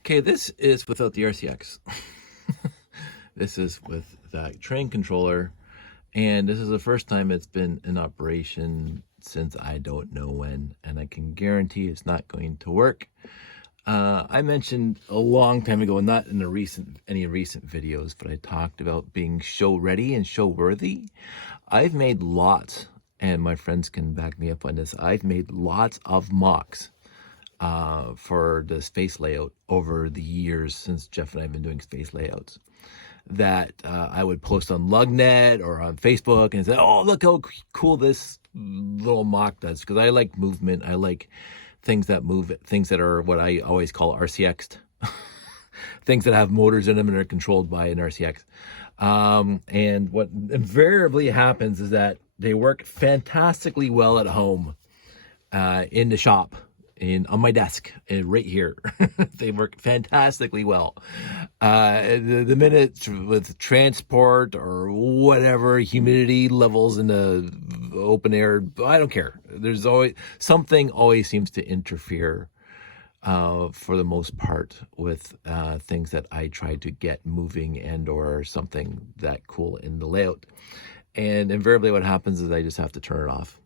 Okay, this is without the RCX. This is with the train controller, and this is the first time it's been in operation since I don't know when, and I can guarantee it's not going to work. I mentioned a long time ago, not in any recent videos, but I talked about being show ready and show worthy. I've made lots, and my friends can back me up on this. I've made lots of mocks for the space layout over the years since Jeff and I have been doing space layouts, that I would post on Lugnet or on Facebook and say, oh, look how cool this little mock does. Because I like movement. I like things that move, things that are what I always call RCX'd. Things that have motors in them and are controlled by an RCX. And what invariably happens is that they work fantastically well at home, in the shop, on my desk, right here. They work fantastically well. The minute with transport or whatever, humidity levels in the open air, I don't care. There's always something always seems to interfere, for the most part, with things that I try to get moving and or something that cool in the layout. And invariably what happens is I just have to turn it off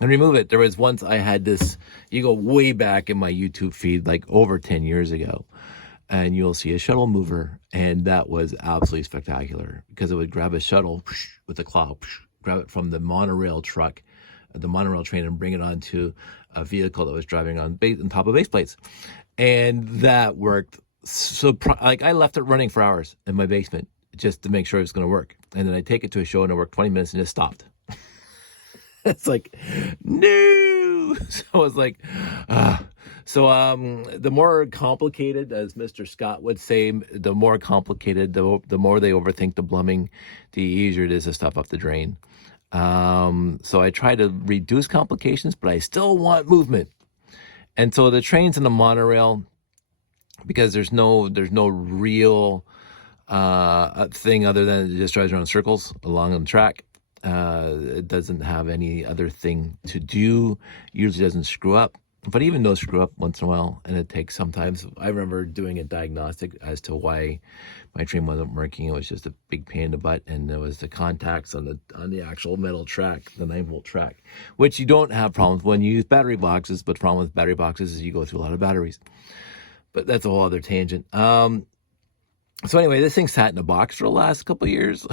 and remove it. There was once I had this, you go way back in my YouTube feed, like over 10 years ago, and you'll see a shuttle mover, and that was absolutely spectacular because it would grab a shuttle with a claw, grab it from the monorail truck, the monorail train, and bring it onto a vehicle that was driving on top of base plates. And that worked. So like I left it running for hours in my basement just to make sure it was going to work. And then I take it to a show and it worked 20 minutes and it stopped. It's like, no. So I was like, the more complicated, as Mr. Scott would say, the more complicated, the more they overthink the plumbing, the easier it is to stuff up the drain. So I try to reduce complications, but I still want movement. And so the trains and the monorail, because there's no real thing other than it just drives around in circles along the track. It doesn't have any other thing to do. Usually doesn't screw up, but even those screw up once in a while, and it takes sometimes. I remember doing a diagnostic as to why my train wasn't working. It was just a big pain in the butt, and there was the contacts on the actual metal track, the 9-volt track, which you don't have problems when you use battery boxes. But the problem with battery boxes is you go through a lot of batteries. But that's a whole other tangent. So anyway, this thing sat in a box for the last couple of years.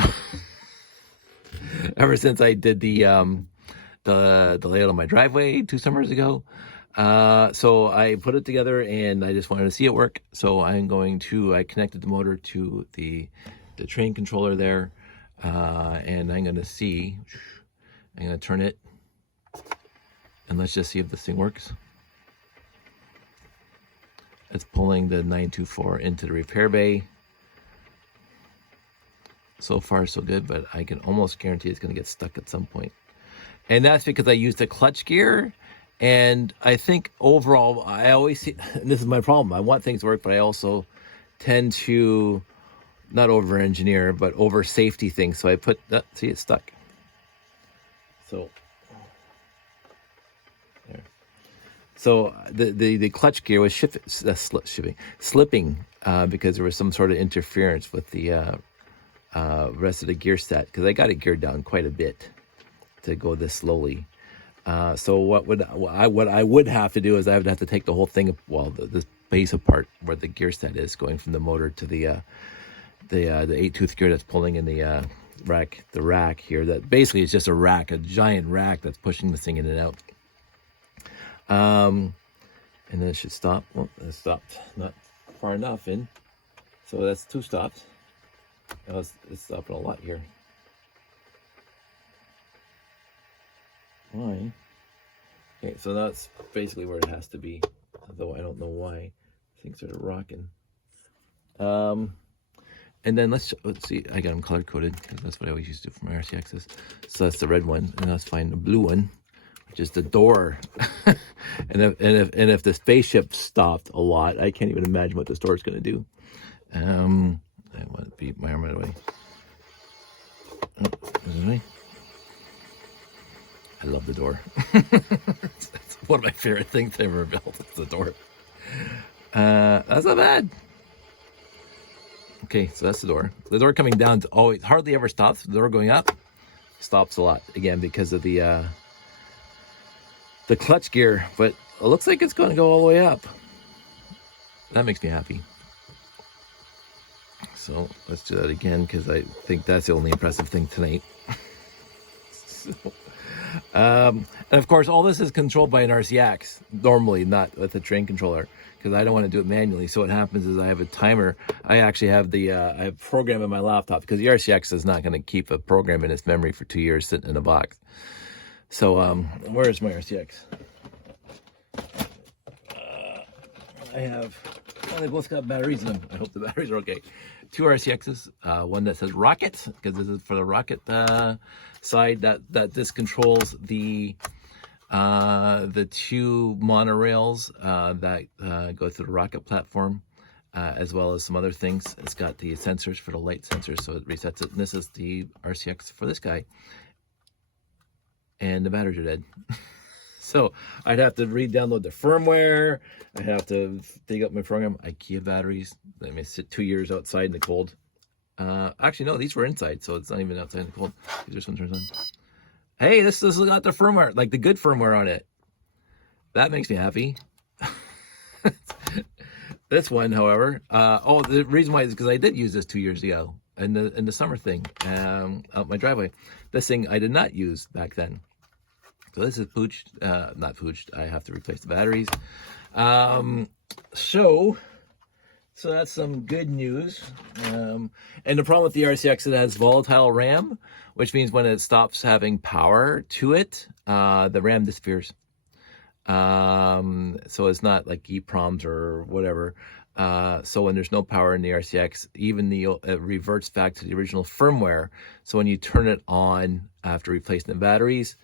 Ever since I did the layout on my driveway 2 summers ago. So I put it together and I just wanted to see it work. So I connected the motor to the train controller there. And I'm going to turn it, and let's just see if this thing works. It's pulling the 924 into the repair bay. So far, so good, but I can almost guarantee it's going to get stuck at some point. And that's because I used a clutch gear. And I think overall, I always see, and this is my problem, I want things to work, but I also tend to not over-engineer, but over-safety things. So I put, see, it's stuck. So, there. So the clutch gear was slipping because there was some sort of interference with the rest of the gear set, because I got it geared down quite a bit to go this slowly. So what I would have to do is I would have to take the whole thing, the base apart where the gear set is, going from the motor to the 8-tooth gear that's pulling in the rack here. That basically is just a giant rack that's pushing this thing in and out. And then it should stop. Well, it stopped not far enough in, so that's 2 stops. It's stopping a lot here. Why? Okay, so that's basically where it has to be, although I don't know why things are rocking. And then let's see. I got them color coded because that's what I always used to do for my RCXs. So that's the red one, and let's find the blue one, which is the door. and if the spaceship stopped a lot, I can't even imagine what this door is going to do. I want to beat my arm right away. Oh, I love the door. It's one of my favorite things I ever built. It's the door. That's not bad. Okay, so that's the door. The door coming down always hardly ever stops. The door going up stops a lot, again, because of the clutch gear, but it looks like it's going to go all the way up. That makes me happy. So let's do that again, because I think that's the only impressive thing tonight. So, and of course, all this is controlled by an RCX, normally, not with a train controller, because I don't want to do it manually. So what happens is I have a timer. I actually have the I have a program in my laptop, because the RCX is not going to keep a program in its memory for 2 years sitting in a box. So where's my RCX? I have, well, they both got batteries in them. I hope the batteries are okay. 2 RCXs, one that says rocket, because this is for the rocket side, that this controls the 2 monorails that go through the rocket platform, as well as some other things. It's got the sensors for the light sensors, so it resets it. And this is the RCX for this guy. And the batteries are dead. So I'd have to re-download the firmware. I'd have to dig up my program. IKEA batteries. They may sit 2 years outside in the cold. Actually, no, these were inside, so it's not even outside in the cold. This one turns on. Hey, this has got the firmware, like the good firmware on it. That makes me happy. This one, however, oh, the reason why is because I did use this 2 years ago in the summer thing out my driveway. This thing I did not use back then. So this is pooched, not pooched. I have to replace the batteries. So that's some good news. And the problem with the RCX, it has volatile RAM, which means when it stops having power to it, the RAM disappears. So it's not like EEPROMs or whatever. So when there's no power in the RCX, even it reverts back to the original firmware. So when you turn it on after replacing the batteries,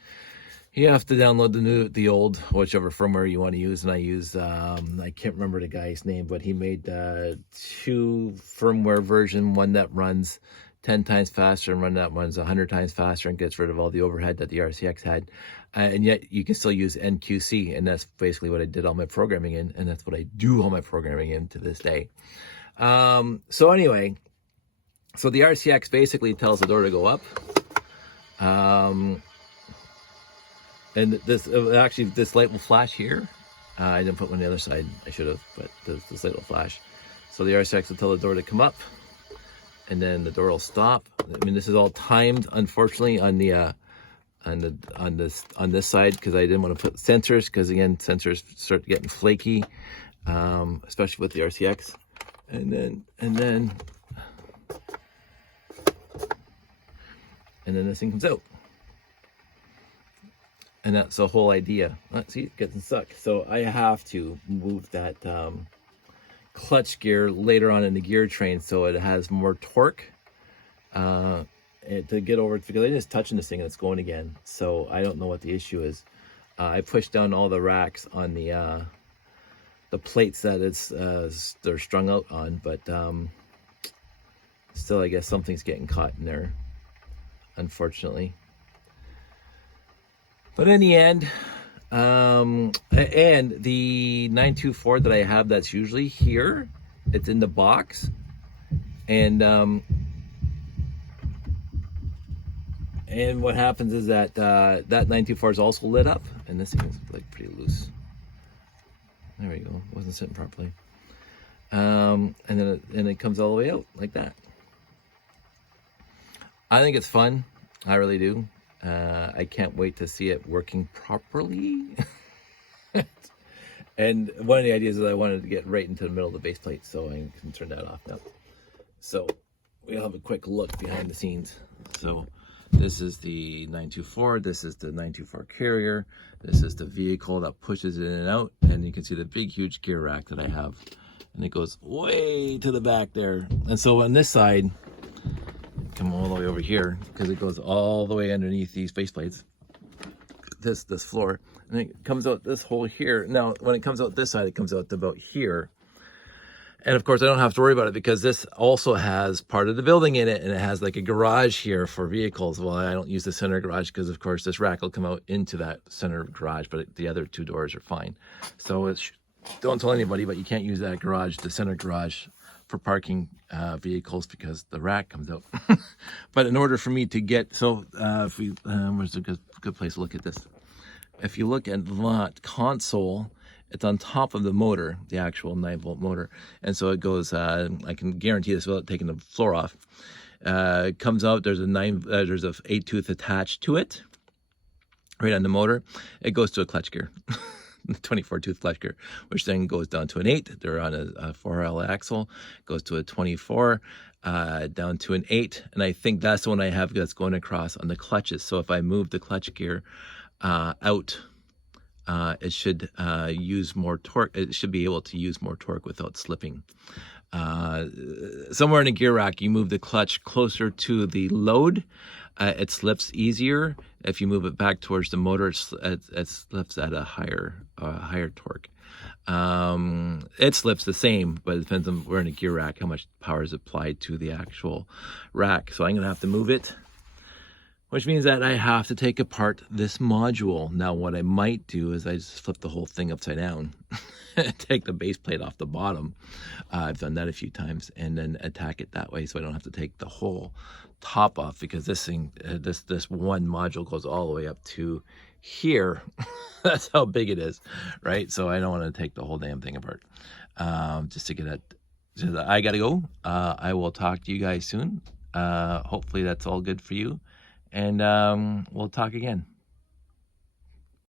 you have to download the old, whichever firmware you want to use. And I use, I can't remember the guy's name, but he made 2 firmware version, one that runs 10 times faster and one that runs 100 times faster and gets rid of all the overhead that the RCX had. And yet you can still use NQC, and that's basically what I did all my programming in, and that's what I do all my programming in to this day. So anyway, so the RCX basically tells the door to go up. And this actually, this light will flash here. I didn't put one on the other side. I should have, but this light will flash. So the RCX will tell the door to come up, and then the door will stop. I mean, this is all timed, unfortunately, on this side, because I didn't want to put sensors, because again, sensors start getting flaky, especially with the RCX. And then this thing comes out. And that's the whole idea. See, it gets stuck. So I have to move that clutch gear later on in the gear train so it has more torque to get over, because I just touching this thing and it's going again. So I don't know what the issue is. I pushed down all the racks on the plates that they're strung out on, but still, I guess something's getting caught in there, unfortunately. But in the end, and the 924 that I have, that's usually here, it's in the box, and what happens is that that 924 is also lit up, and this thing is like pretty loose. There we go. It wasn't sitting properly. And then it comes all the way out like that. I think it's fun. I really do. I can't wait to see it working properly. And one of the ideas is I wanted to get right into the middle of the base plate, so I can turn that off now. So we'll have a quick look behind the scenes. So this is the 924, this is the 924 carrier, this is the vehicle that pushes it in and out, and you can see the big huge gear rack that I have, and it goes way to the back there. And so on this side, come all the way over here, because it goes all the way underneath these base plates, this floor, and it comes out this hole here. Now when it comes out this side, it comes out to about here. And of course I don't have to worry about it, because this also has part of the building in it, and it has like a garage here for vehicles. Well, I don't use the center garage, because of course this rack will come out into that center garage, but the other 2 doors are fine. So don't tell anybody, but you can't use that garage, the center garage, for parking vehicles because the rack comes out. But in order for me to get, so if we, where's a good place to look at this? If you look at that console, it's on top of the motor, the actual 9-volt motor. And so it goes, I can guarantee this without taking the floor off. It comes out, there's a 8 tooth attached to it, right on the motor. It goes to a clutch gear. 24 tooth clutch gear, which then goes down to an 8. They're on a 4L axle, goes to a 24, down to an 8. And I think that's the one I have that's going across on the clutches. So if I move the clutch gear out, it should use more torque. It should be able to use more torque without slipping. Somewhere in a gear rack, you move the clutch closer to the load, it slips easier. If you move it back towards the motor, it slips at a higher torque. It slips the same, but it depends on where in a gear rack, how much power is applied to the actual rack. So I'm going to have to move it, which means that I have to take apart this module. Now, what I might do is I just flip the whole thing upside down, take the base plate off the bottom. I've done that a few times, and then attack it that way so I don't have to take the whole top off, because this thing, this one module goes all the way up to here. That's how big it is, right? So I don't want to take the whole damn thing apart just to get it. I got to go. I will talk to you guys soon. Hopefully that's all good for you. And we'll talk again.